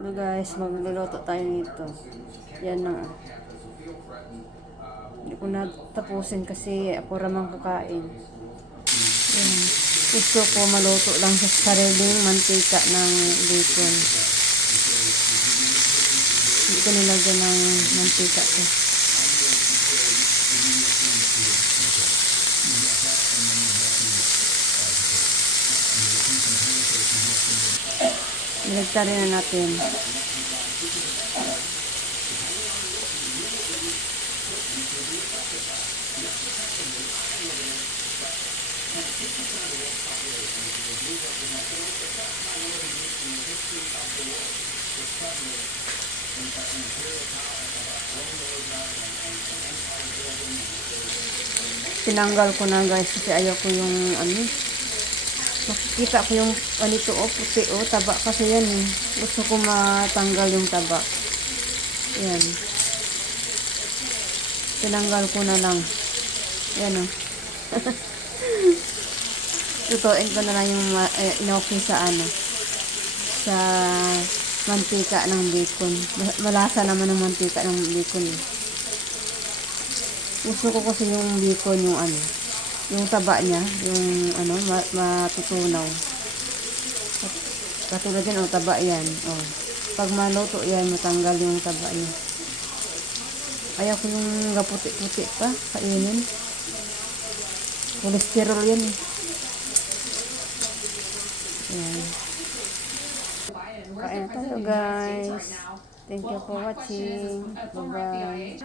No guys, magluluto tayo nito. Yan na. Hindi ko na tapusin kasi ako ramang kakain. Yan. Gusto ko maluto lang sa sariling mantika ng bacon. Hindi ko nilagyan ng mantika ko. Nilagta rin na natin. Tinanggal ko na guys kasi ayaw ko yung makikita ko yung anito puti taba kasi yan eh. Gusto ko matanggal yung taba. Yan. Tinanggal ko na lang. Yan Lutuin ko na lang yung inoki sa sa mantika ng bacon. Malasa naman ng mantika ng bacon eh. Gusto ko kasi yung bacon yung taba niya, yung matutunaw. Katulad yan, taba yan. Pag maluto yan, matanggal yung taba niya. Ayaw ko yung gaputi-puti pa, kainin. Cholesterol yan eh. Ayan. Kain tayo guys. Thank you for watching. Bye-bye.